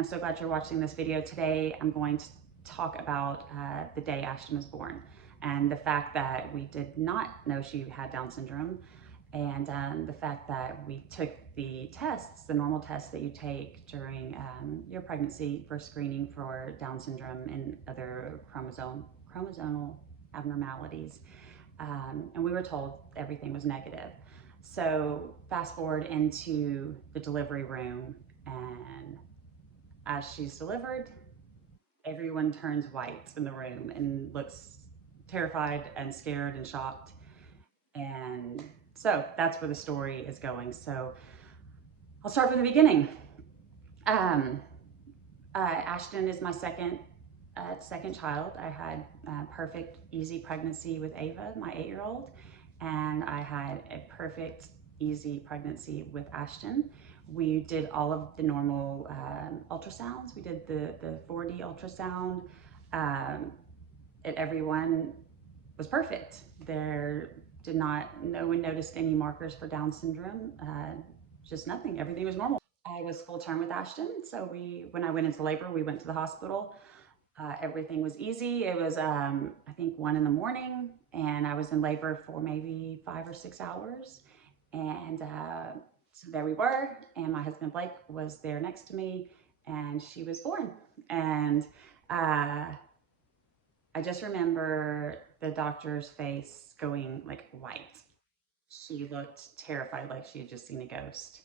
I'm so glad you're watching this video. Today I'm going to talk about the day Ashtyn was born and the fact that we did not know she had Down syndrome, and the fact that we took the tests, the normal tests that you take during your pregnancy for screening for Down syndrome and other chromosomal abnormalities, and we were told everything was negative. So fast forward into the delivery room, and as she's delivered, everyone turns white in the room and looks terrified and scared and shocked. And so that's where the story is going. So I'll start from the beginning. Um, Ashtyn is my second child. I had a perfect, easy pregnancy with Ava, my 8-year-old, and I had a perfect, easy pregnancy with Ashtyn. We did all of the normal ultrasounds. We did the 4D ultrasound, and everyone was perfect. No one noticed any markers for Down syndrome, just nothing. Everything was normal. I was full term with Ashtyn, so when I went into labor, we went to the hospital. Everything was easy. It was, I think, 1 in the morning, and I was in labor for maybe 5 or 6 hours. And so there we were, and my husband Blake was there next to me, and she was born. And I just remember the doctor's face going like white. She looked terrified, like she had just seen a ghost.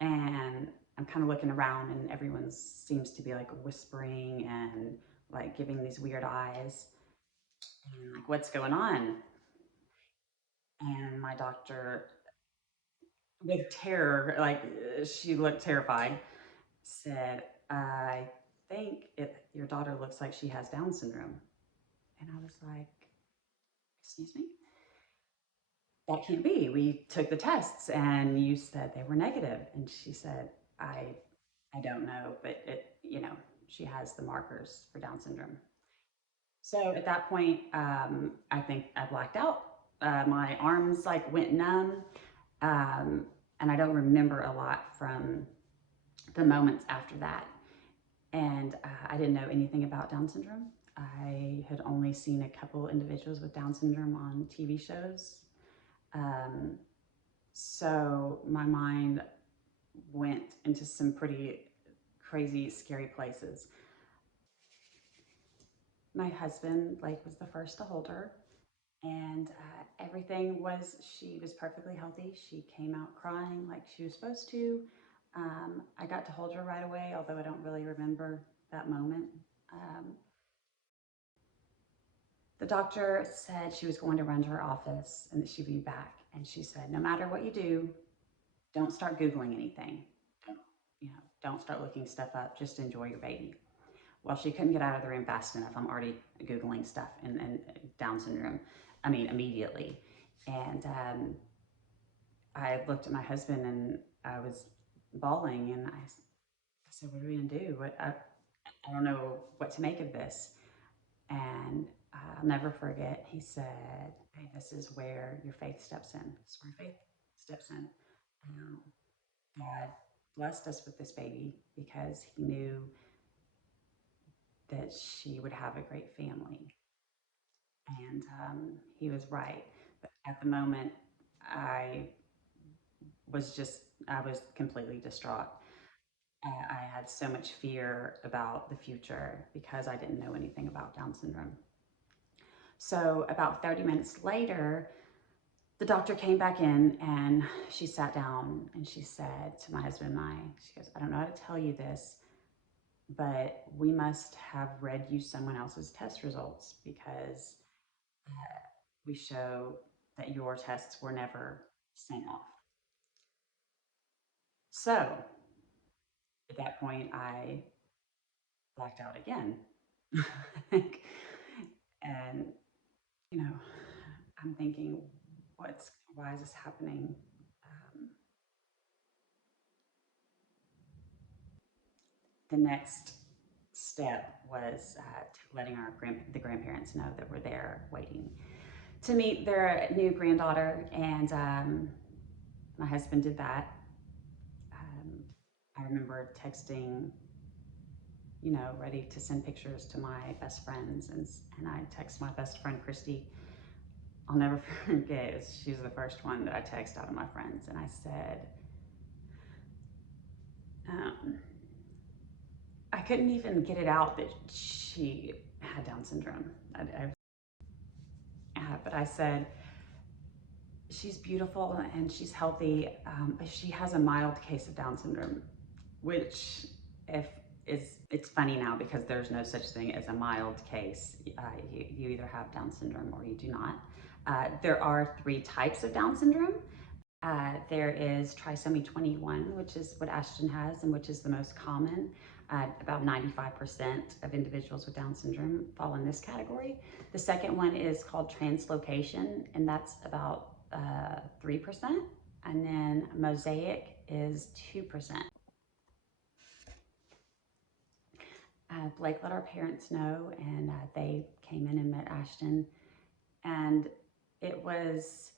And I'm kind of looking around, and everyone seems to be like whispering and like giving these weird eyes, and like, what's going on? And my doctor, with terror, like she looked terrified, said, I think your daughter looks like she has Down syndrome. And I was like, excuse me? That can't be. We took the tests and you said they were negative. And she said, I don't know, but she has the markers for Down syndrome. So at that point, I think I blacked out. My arms like went numb, and I don't remember a lot from the moments after that. And I didn't know anything about Down syndrome. I had only seen a couple individuals with Down syndrome on TV shows. So my mind went into some pretty crazy, scary places. My husband, Blake, was the first to hold her, and she was perfectly healthy. She came out crying like she was supposed to. I got to hold her right away, although I don't really remember that moment. Um, the doctor said she was going to run to her office and that she'd be back. And she said, no matter what you do, don't start Googling anything. Don't, don't start looking stuff up. Just enjoy your baby. Well, she couldn't get out of the room fast enough. I'm already Googling stuff and Down syndrome, immediately. And I looked at my husband and I was bawling, and I said, what are we gonna do? I don't know what to make of this. And I'll never forget, he said, hey, this is where your faith steps in. This is where faith steps in. God blessed us with this baby because he knew that she would have a great family. And he was right. But at the moment, I I was completely distraught. I had so much fear about the future because I didn't know anything about Down syndrome. So about 30 minutes later, the doctor came back in and she sat down and she said to my husband and she goes, I don't know how to tell you this, but we must have read you someone else's test results because we show that your tests were never sent off. So at that point, I blacked out again. And, I'm thinking, why is this happening? The next step was letting the grandparents know that we're there waiting to meet their new granddaughter, and my husband did that. I remember texting you know, ready to send pictures to my best friends. And I text my best friend, Christy. I'll never forget, she's the first one that I text out of my friends. And I said, I couldn't even get it out that she had Down syndrome. But I said, she's beautiful and she's healthy, but she has a mild case of Down syndrome, which it's funny now because there's no such thing as a mild case. You either have Down syndrome or you do not. There are 3 types of Down syndrome. There is trisomy 21, which is what Ashtyn has and which is the most common. About 95% of individuals with Down syndrome fall in this category. The second one is called translocation, and that's about 3%. And then mosaic is 2%. Blake let our parents know, and they came in and met Ashtyn. And it was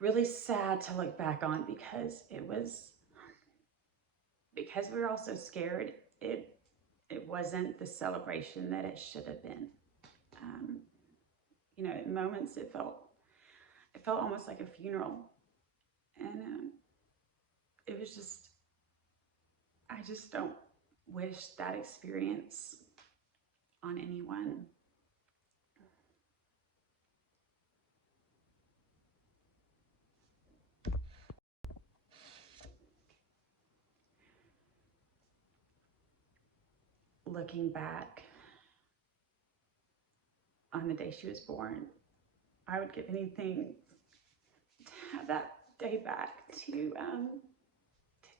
really sad to look back on because we were all so scared. It wasn't the celebration that it should have been. You know, at moments it felt almost like a funeral, and it was just, I just don't wish that experience on anyone. Looking back on the day she was born, I would give anything to have that day back to do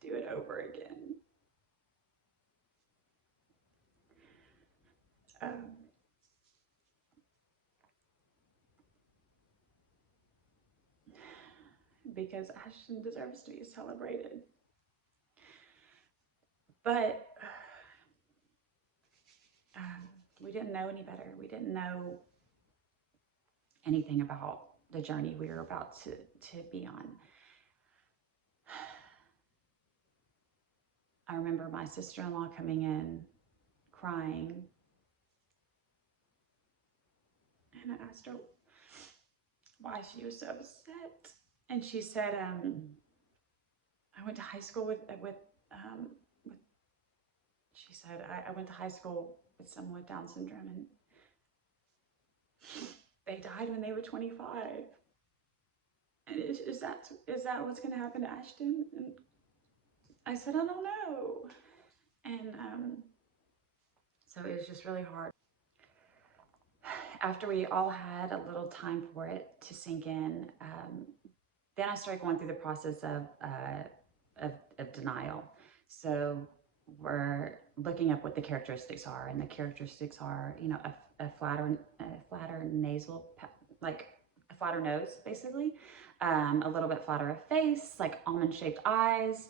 it over again. Because Ashtyn deserves to be celebrated. But we didn't know any better. We didn't know anything about the journey we were about to be on. I remember my sister-in-law coming in crying, and I asked her why she was so upset, and she said, I went to high school with she said, I went to high school with someone with Down syndrome, and they died when they were 25. And is that what's going to happen to Ashtyn? And I said, I don't know. And so it was just really hard. After we all had a little time for it to sink in, then I started going through the process of denial. So we're looking up what the characteristics are, and the characteristics are, you know, a flatter nasal, like a flatter nose, basically, a little bit flatter of face, like almond-shaped eyes.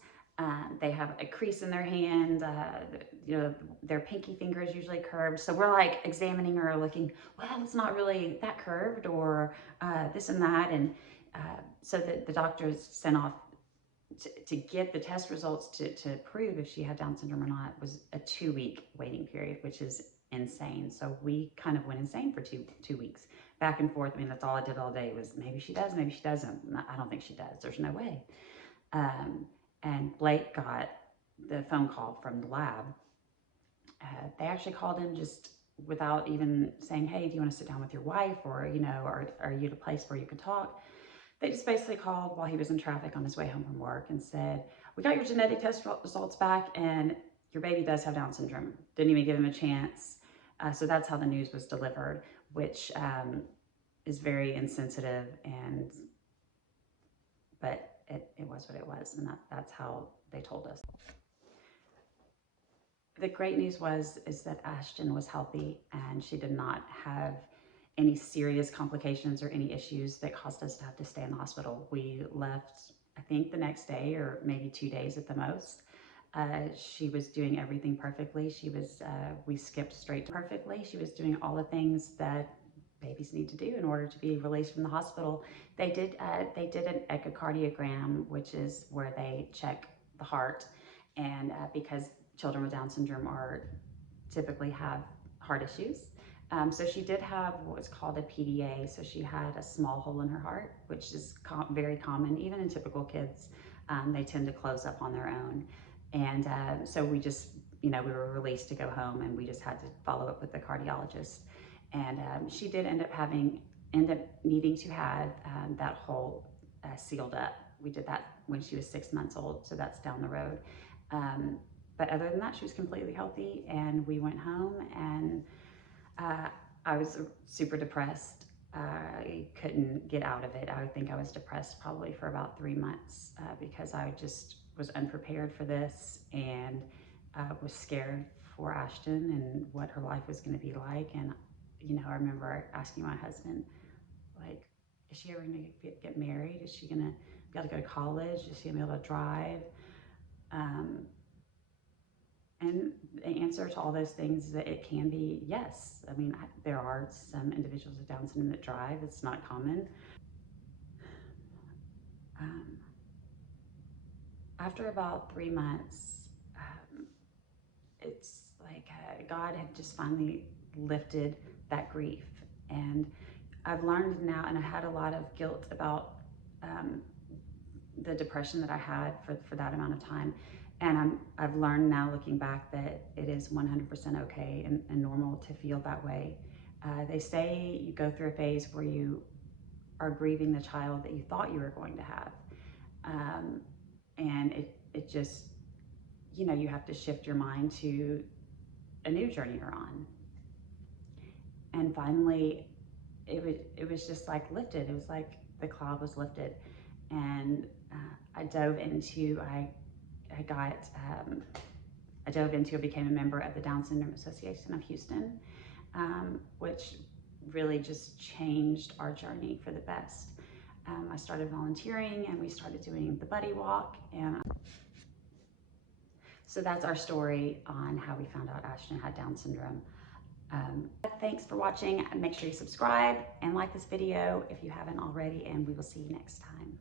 They have a crease in their hand. You know, their pinky finger is usually curved. So we're like examining her, looking, well, it's not really that curved, or this and that. And so the doctors sent off to get the test results to prove if she had Down syndrome or not was a 2-week waiting period, which is insane. So we kind of went insane for two weeks, back and forth. I mean, that's all I did all day was maybe she does, maybe she doesn't. I don't think she does. There's no way. And Blake got the phone call from the lab. They actually called him just without even saying, hey, do you want to sit down with your wife, or, you know, are you at a place where you could talk? They just basically called while he was in traffic on his way home from work and said, we got your genetic test results back, and your baby does have Down syndrome. Didn't even give him a chance. So that's how the news was delivered, which is very insensitive, but it was what it was, and that's how they told us. The great news is that Ashtyn was healthy, and she did not have any serious complications or any issues that caused us to have to stay in the hospital. We left, I think, the next day, or maybe 2 days at the most. She was doing everything perfectly. We skipped straight to perfectly. She was doing all the things that babies need to do in order to be released from the hospital. They did an echocardiogram, which is where they check the heart, and because children with Down syndrome are typically have heart issues. So she did have what was called a PDA. So she had a small hole in her heart, which is very common, even in typical kids. They tend to close up on their own. And so we just, we were released to go home, and we just had to follow up with the cardiologist. And she did end up needing to have that hole sealed up. We did that when she was 6 months old, so that's down the road. But other than that, she was completely healthy, and we went home, and I was super depressed. I couldn't get out of it. I think I was depressed probably for about 3 months because I just was unprepared for this, and was scared for Ashtyn and what her life was going to be like. And I remember asking my husband, like, is she ever going to get married? Is she going to be able to go to college? Is she going to be able to drive? And the answer to all those things is that it can be yes. I mean, there are some individuals with Down syndrome that drive. It's not common. After about 3 months, it's like God had just finally lifted that grief. And I've learned now, and I had a lot of guilt about the depression that I had for that amount of time. And I've learned now, looking back, that it is 100% okay and normal to feel that way. They say you go through a phase where you are grieving the child that you thought you were going to have. And it just, you have to shift your mind to a new journey you're on. And finally, it was just like lifted. It was like the cloud was lifted. And I dove into, I became a member of the Down Syndrome Association of Houston, which really just changed our journey for the best. I started volunteering, and we started doing the buddy walk. And so that's our story on how we found out Ashtyn had Down syndrome. Thanks for watching. Make sure you subscribe and like this video if you haven't already, and we will see you next time.